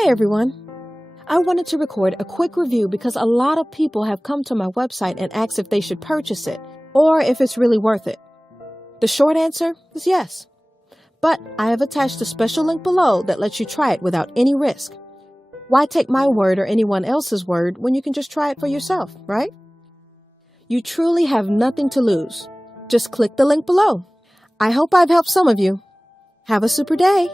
Hey everyone! I wanted to record a quick review because a lot of people have come to my website and asked if they should purchase it or if it's really worth it. The short answer is yes. But I have attached a special link below that lets you try it without any risk. Why take my word or anyone else's word when you can just try it for yourself, right? You truly have nothing to lose. Just click the link below. I hope I've helped some of you. Have a super day!